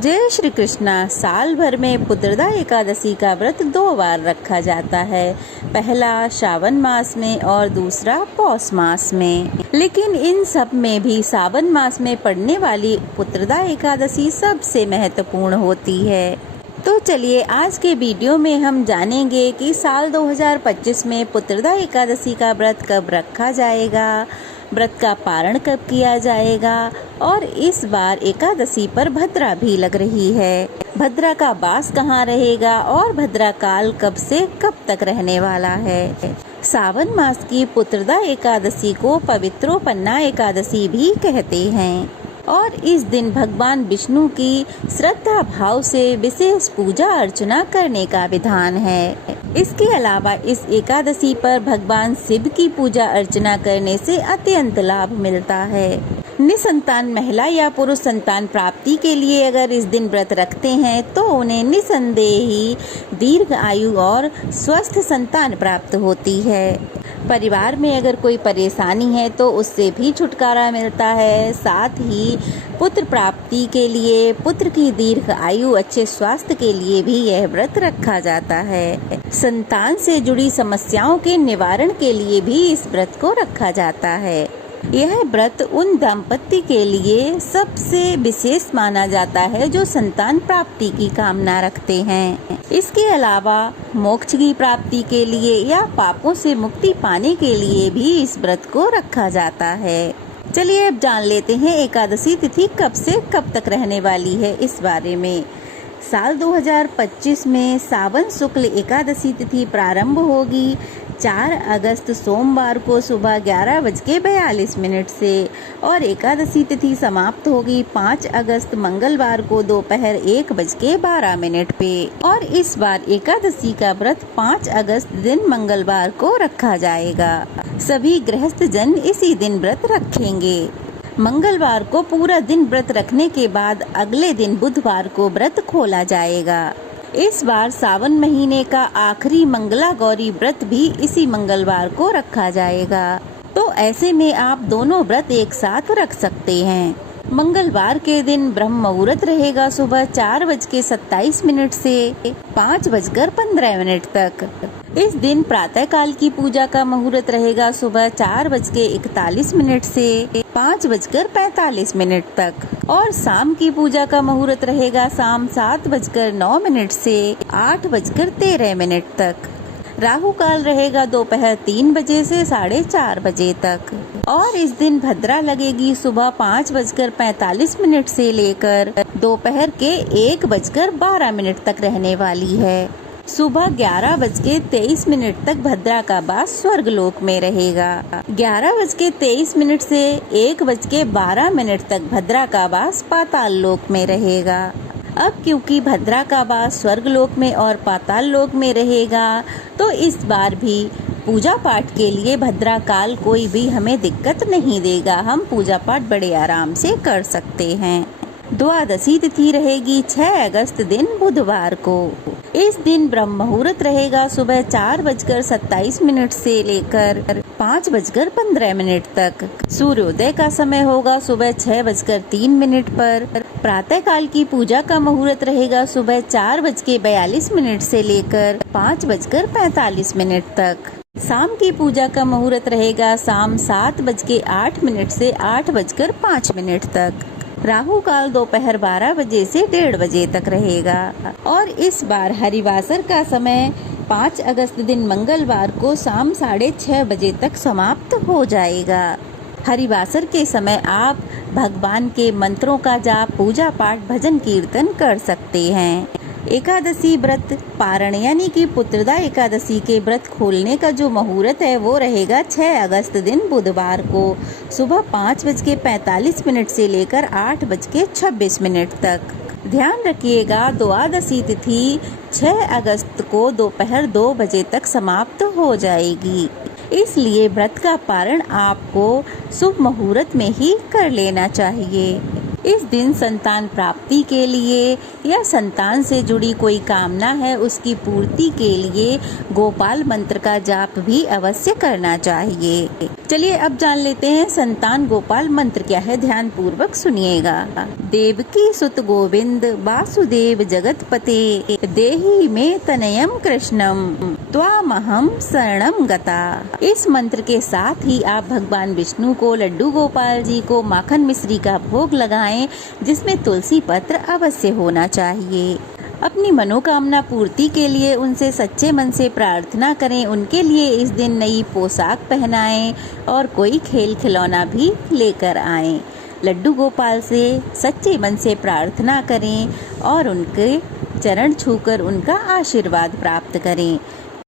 जय श्री कृष्णा। साल भर में पुत्रदा एकादशी का व्रत 2 बार रखा जाता है, पहला श्रावण मास में और दूसरा पौष मास में। लेकिन इन सब में भी सावन मास में पड़ने वाली पुत्रदा एकादशी सबसे महत्वपूर्ण होती है। तो चलिए आज के वीडियो में हम जानेंगे कि साल 2025 में पुत्रदा एकादशी का व्रत कब रखा जाएगा, व्रत का पारण कब किया जाएगा और इस बार एकादशी पर भद्रा भी लग रही है। भद्रा का वास कहाँ रहेगा और भद्रा काल कब से कब तक रहने वाला है। सावन मास की पुत्रदा एकादशी को पवित्रोपन्ना एकादशी भी कहते हैं और इस दिन भगवान विष्णु की श्रद्धा भाव से विशेष पूजा अर्चना करने का विधान है। इसके अलावा इस एकादशी पर भगवान शिव की पूजा अर्चना करने से अत्यंत लाभ मिलता है। निसंतान महिला या पुरुष संतान प्राप्ति के लिए अगर इस दिन व्रत रखते हैं तो उन्हें निसंदेह ही दीर्घ आयु और स्वस्थ संतान प्राप्त होती है। परिवार में अगर कोई परेशानी है तो उससे भी छुटकारा मिलता है। साथ ही पुत्र प्राप्ति के लिए, पुत्र की दीर्घ आयु, अच्छे स्वास्थ्य के लिए भी यह व्रत रखा जाता है। संतान से जुड़ी समस्याओं के निवारण के लिए भी इस व्रत को रखा जाता है। यह व्रत उन दंपति के लिए सबसे विशेष माना जाता है जो संतान प्राप्ति की कामना रखते हैं। इसके अलावा मोक्ष की प्राप्ति के लिए या पापों से मुक्ति पाने के लिए भी इस व्रत को रखा जाता है। चलिए अब जान लेते हैं एकादशी तिथि कब से कब तक रहने वाली है इस बारे में। साल 2025 में सावन शुक्ल एकादशी तिथि प्रारंभ होगी 4 अगस्त सोमवार को सुबह 11:42 से और एकादशी तिथि समाप्त होगी 5 अगस्त मंगलवार को दोपहर 1:12 पे। और इस बार एकादशी का व्रत 5 अगस्त दिन मंगलवार को रखा जाएगा। सभी गृहस्थ जन इसी दिन व्रत रखेंगे। मंगलवार को पूरा दिन व्रत रखने के बाद अगले दिन बुधवार को व्रत खोला जाएगा। इस बार सावन महीने का आखिरी मंगला गौरी व्रत भी इसी मंगलवार को रखा जाएगा। तो ऐसे में आप दोनों व्रत एक साथ रख सकते हैं। मंगलवार के दिन ब्रह्म मुहूर्त रहेगा सुबह 4:27 से 5:15 तक। इस दिन प्रातः काल की पूजा का मुहूर्त रहेगा सुबह 4:41 से 5:45 तक और शाम की पूजा का मुहूर्त रहेगा शाम 7:09 से 8:13 तक। राहु काल रहेगा दोपहर 3 बजे से 4:30 बजे तक और इस दिन भद्रा लगेगी सुबह 5:45 से लेकर दोपहर के 1:12 तक रहने वाली है। सुबह 11:23 तक भद्रा का वास स्वर्ग लोक में रहेगा। 11:23 से 1:12 तक भद्रा का वास पाताल लोक में रहेगा। अब क्योंकि भद्रा का वास स्वर्ग लोक में और पाताल लोक में रहेगा तो इस बार भी पूजा पाठ के लिए भद्रा काल कोई भी हमें दिक्कत नहीं देगा। हम पूजा पाठ बड़े आराम से कर सकते हैं। द्वादशी तिथि रहेगी 6 अगस्त दिन बुधवार को। इस दिन ब्रह्म मुहूर्त रहेगा सुबह 4:27 से लेकर 5:15 तक। सूर्योदय का समय होगा सुबह 6:03 पर। प्रातः काल की पूजा का मुहूर्त रहेगा सुबह 4:42 से लेकर 5:45 तक। शाम की पूजा का मुहूर्त रहेगा शाम 7:08 से 8:05 तक। राहु काल दोपहर 12 बजे से 1:30 बजे तक रहेगा और इस बार हरिवासर का समय 5 अगस्त दिन मंगलवार को शाम 6:30 बजे तक समाप्त हो जाएगा। हरिवासर के समय आप भगवान के मंत्रों का जाप, पूजा पाठ, भजन कीर्तन कर सकते हैं। एकादशी व्रत पारण यानी कि पुत्रदा एकादशी के व्रत खोलने का जो मुहूर्त है वो रहेगा 6 अगस्त दिन बुधवार को सुबह 5:45 से लेकर 8:26 तक। ध्यान रखिएगा द्वादशी तिथि 6 अगस्त को दोपहर 2 बजे तक समाप्त हो जाएगी। इसलिए व्रत का पारण आपको शुभ मुहूर्त में ही कर लेना चाहिए। इस दिन संतान प्राप्ति के लिए या संतान से जुड़ी कोई कामना है उसकी पूर्ति के लिए गोपाल मंत्र का जाप भी अवश्य करना चाहिए। चलिए अब जान लेते हैं संतान गोपाल मंत्र क्या है, ध्यान पूर्वक सुनिएगा। देवकी सुत गोविंद वासुदेव जगतपते देहि में तनयम कृष्णम त्वामहम शरणम गता। इस मंत्र के साथ ही आप भगवान विष्णु को, लड्डू गोपाल जी को माखन मिश्री का भोग लगाएं, जिसमें तुलसी पत्र अवश्य होना चाहिए। अपनी मनोकामना पूर्ति के लिए उनसे सच्चे मन से प्रार्थना करें, उनके लिए इस दिन नई पोशाक पहनाएं और कोई खेल खिलौना भी लेकर आएं। लड्डू गोपाल से सच्चे मन से प्रार्थना करें और उनके चरण छूकर उनका आशीर्वाद प्राप्त करें।